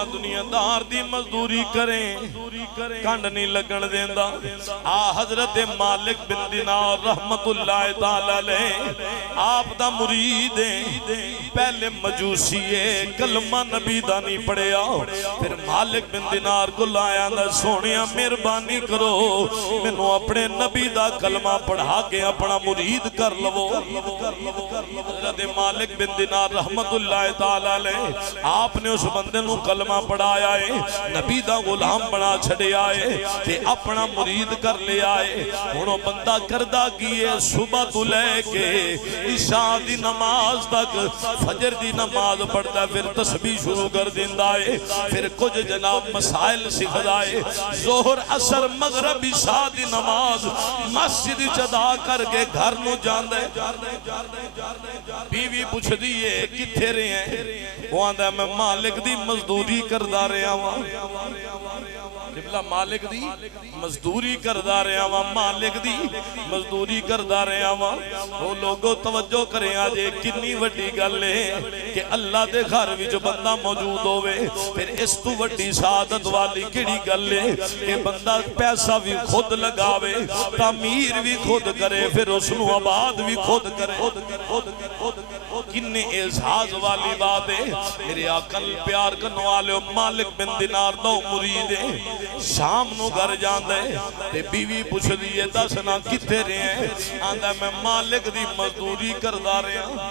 بندہ دنیا دار دی مزدوری کریں کنڈ نہیں لگن دیندا حضرت مالک بن دینار رحمت اللہ تعالی علیہ آپ دا مرید پہلے مجوسی کلمہ نبی دا نہیں پڑھیا پھر مالک بن دینار کو لایا دا سونیا مہربانی کرو مینوں اپنے نبی دا کلمہ پڑھا کے اپنا مرید کر لو حضرت مالک بن دینار رحمت اللہ تعالی علیہ آپ نے اس بندے نو کلمہ پڑھایا ہے نبی دا غلام بنا چھڑے آئے تے اپنا مرید کر لے آئے ہنو بندہ کردہ کیے صبح تو لے کے عشاء دی نماز تک فجر دی نماز پڑھتا پھر تسبیح شروع کر دیندہ ہے پھر کچھ جناب مسائل سکھ دائے ظہر عصر مغرب عشاء دی نماز مسجد چدا کر کے گھر نو جان دے بیوی پوچھ دیئے کتھے رہے ہیں وہ آندہ ہے میں مالک دی مزدوری کردہ رہا ہوں قبلہ مالک دی مزدوری کردہ رہا ہوں مالک دی مزدوری کردہ رہا ہوں وہ لوگوں توجہ کریں آجے کنی وڈی گل ہے کہ اللہ دے گھر وچ بندہ موجود ہوئے پھر اس تو وڈی سعادت والی کڑی گل ہے کہ بندہ پیسہ بھی خود لگاوے تعمیر بھی خود کرے پھر اس نو آباد بھی خود کرے کنے اعزاز والی بات ہے میرے آقل پیار کرنے والے مالک بن دینار دو مرید ہے شام نو گھر جان دے تے بیوی پوچھ دیئے دسنا کتے رہے ہیں آندہ میں مالک دی مزدوری کردہ رہے ہیں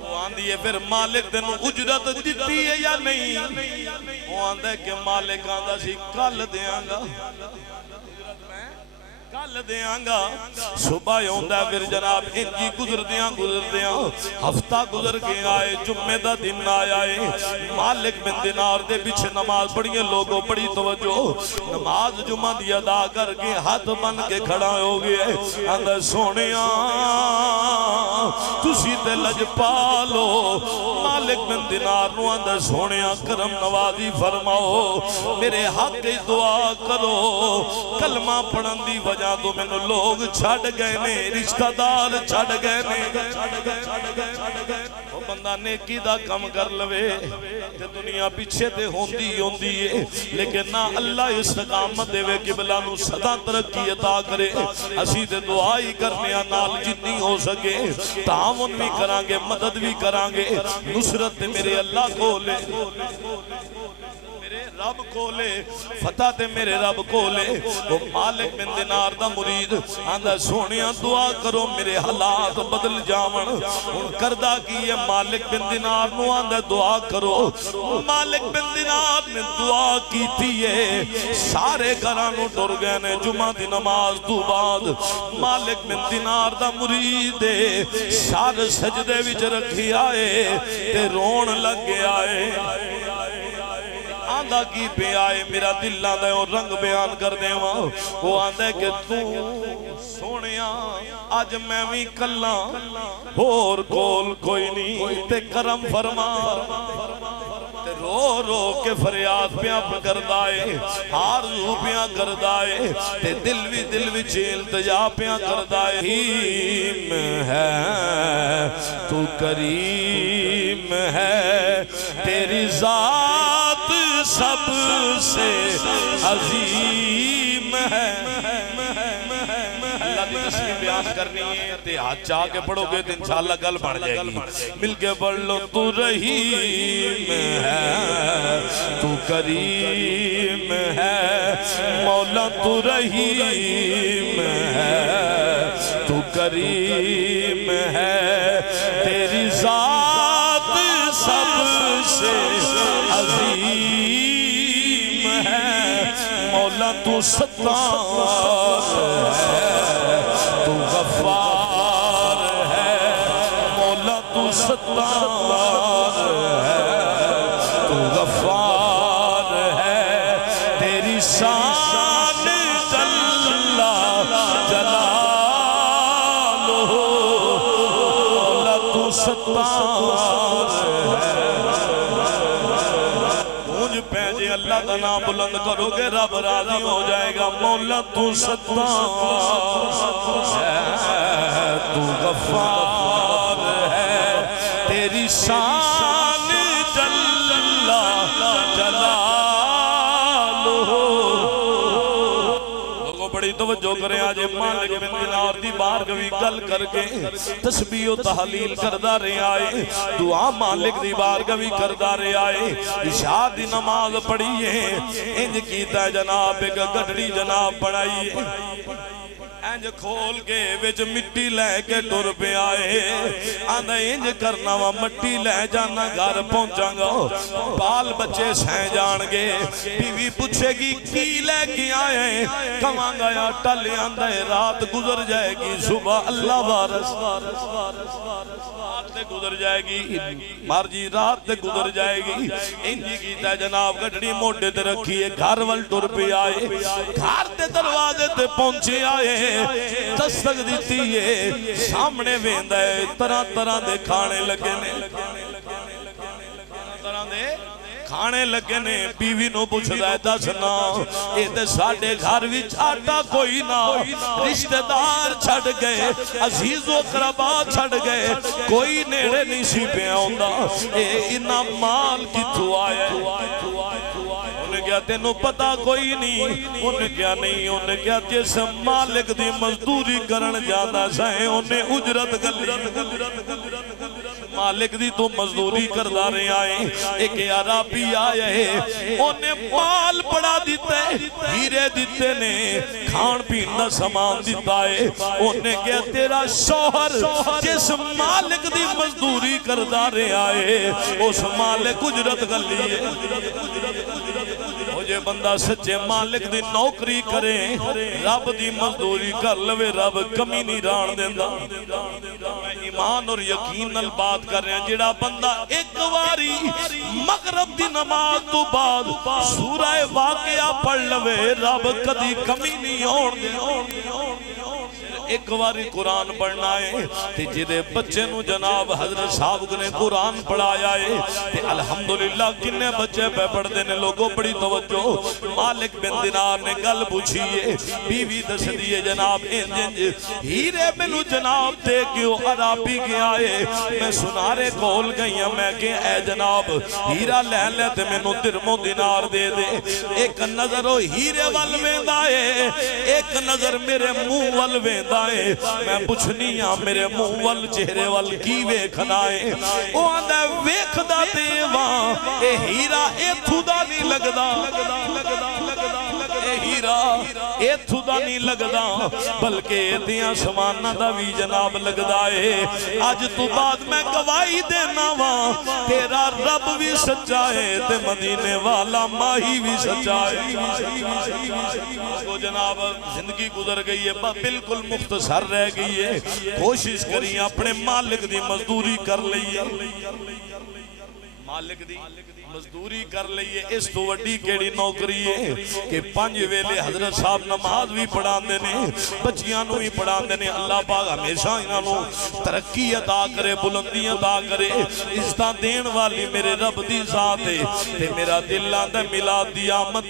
وہ آندھی ہے پھر مالک دنو اجرت دیتی ہے یا نہیں وہ آندہ ہے کہ مالک آندہ سی کل دیاں گا کل دیاں گا صبح ہوندہ ہے پھر جناب انجی گزر دیاں ہفتہ گزر کے آئے جمعہ دا دن آئے مالک بن دینار دے پیچھے نماز پڑھئے لوگوں بڑی توجہ نماز جمعہ دی ادا کر کے ہاتھ بن کے کھڑا ہو گئے اندر سونیاں تسی تے لج پالو مالک بن دینار نو اندر سونیاں کرم نوازی فرماؤ میرے حق کی دعا کرو کلمہ پڑھن دی وجہ تو میں نے لوگ چھڑ گئے نے رشتہ دار چھڑ گئے نے وہ بندہ نیکی دا کم کر لوے کہ دنیا پیچھے تے ہوندی ہے لیکن نہ اللہ استقامت دے وے قبلہ نو صدا ترقی عطا کرے اسی تے دعائی کرنے نال جتنی ہو سکے تعاون بھی کرانگے مدد بھی کرانگے نصرت میرے اللہ کو لے رب کو لے فتح تے میرے رب کو لے وہ مالک بن دینار دا مرید آندہ سونیاں دعا کرو میرے حالات بدل جاون ان کردہ کی یہ مالک بن دینار نو آندہ دعا کرو مالک بن دینار نے دعا کی تھی یہ سارے گھرانوں ڈر گئے نے جمعہ دی نماز تو بعد مالک بن دینار دا مرید سارے سجدے وچ رکھی آئے تے رون لگ گیا آئے آندہ کی پہ آئے میرا دل آندہ ہے اور رنگ بیان کر دے وہ آندہ ہے کہ تو سونیاں آج میں بھی کلاں اور کول کوئی نہیں تے کرم فرما تے رو رو کے فریاد پیاں کردائے آرزو پیاں کردائے تے دل بھی التجا پیاں کردائے کریم ہے تو کریم ہے تیری ذات سب سے عظیم ہے اللہ دی تسلیم بیان کرنی ہے تے ہاتھ چاہ کے پڑھو گے تو انشاءاللہ گل بڑھ جائے گی مل کے پڑھ لو تو رحیم ہے تو کریم ہے مولا تو رحیم ہے تو کریم ہے تیری ذات سب سے عظیم ہے مولا تو ستار ہے تو غفار ہے مولا تو ستار ہے تو غفار ہے تیری شان جل جلالہ مولا تو ستار ہے پہنجے اللہ کا نام بلند کرو گے رب راضی ہو جائے گا مولا تو ستار ہے تو غفار ہے تیری شان جل بڑی توجہ کریں آج مالک بن دینار دی بارگاہ گل کر کے تسبیح و تحلیل کردا رہے آئے دعا مالک دی بارگاہ کردا رہے آئے عشاء دی نماز پڑھی ہے انج کیتا جناب ایک گڈڑی جناب بنائی انج کھول کے وچ مٹی لے کے ٹر پہ آئے آندا انج کرنا وا مٹی لے جانا گھر پہنچاں گا بال بچے سہ جان گے بیوی پوچھے گی کی لے کے آئے کہاں گیا ٹل آندا ہے رات گزر جائے گی صبح اللہ وارث رات گزر جائے گی مار جی رات گزر جائے گی انجی کیتا جناب گھڑی موٹے تے رکھی ہے گھر ول ٹر پہ آئے گھر تے دروازے تے پہنچے آئے دستک دیتی ہے سامنے ویندا ہے طرح طرح دے کھانے لگے نے طرح دے کھانے لگے نے بیوی نو پوچھدا ہے دس نا اے تے ساڈے گھر وچ آٹا کوئی نہ رشتہ دار چھڈ گئے عزیز و اقربا چھڈ گئے کوئی نیڑے نہیں سی پیا ہوندا اے انہاں مال کتھوں آیا انہیں کیا تینوں پتا کوئی نہیں انہیں کیا نہیں انہیں کیا جس مالک دی مزدوری کرن جانا سائیں انہیں اجرت مالک دی تو مزدوری کردہ رہے آئیں ایک عربی آیا ہے انہیں مال پڑا دیتے ہیرے دیتے نے کھان پین دا سامان دیتا ہے انہیں کیا تیرا شوہر جس مالک دی مزدوری کردہ رہے آئے اس مالک اجرت کر لیے مجھے بندہ سچے مالک دی نوکری کرے رب دی مزدوری کر لوے رب کمی نہیں ران دیندہ میں ایمان اور یقین نال بات کر رہے ہیں جڑا بندہ ایک واری مغرب دی نماز تو بعد سورہ واقعہ پڑھ لوے رب کدی کمی نہیں ہون دے ایک واری قرآن پڑھنا ہے تے جدے بچے نو جناب حضرت صاحب نے قرآن پڑھایا ہے تے الحمدللہ کنے بچے پہ پڑھ دینے لوگوں بڑی توجہ مالک بن دینار نے گل پوچھی ہے بیوی دس دیئے جناب انج ہیرے ملو جناب دے کیوں عرابی گیا ہے میں سنارے کول گئی ہیں میں کہ اے جناب ہیرا لے لے تے میں نو درمو دینار دے دے ایک نظر ہو ہیرے والویندہ ہے ایک نظر میرے منہ والویندہ میں پوچھنی ہاں میرے منہ وال چہرے وال کی ویکھنا ہے وہ آندھا ویکھدا دیواں اے ہیرا اے تھودا نہیں لگدا اے ہیرا اے تھودا نہیں لگدا بلکہ دیاں سمانہ دا بھی جناب لگدا ہے آج تو بعد میں گواہی دینا واں تیرا رب بھی سچا ہے تے مدینے والا ماہی بھی سچا ہے کو جناب زندگی گزر گئی ہے بالکل مختصر رہ گئی ہے کوشش کری اپنے مالک دی مزدوری کر لئیے مالک دی مزدوری کر لئیے اس تو وڈی کیڑی نوکری ہے کہ 5 ویلے حضرت صاحب نماز بھی پڑھان دینے بچیاں نو بھی پڑھان دینے اللہ پاک ہمیشہ انہوں ترقی عطا کرے بلندی عطا کرے عزتاں دین والی میرے رب دی ذات ہے تے میرا دل آندہ ملا دی آمد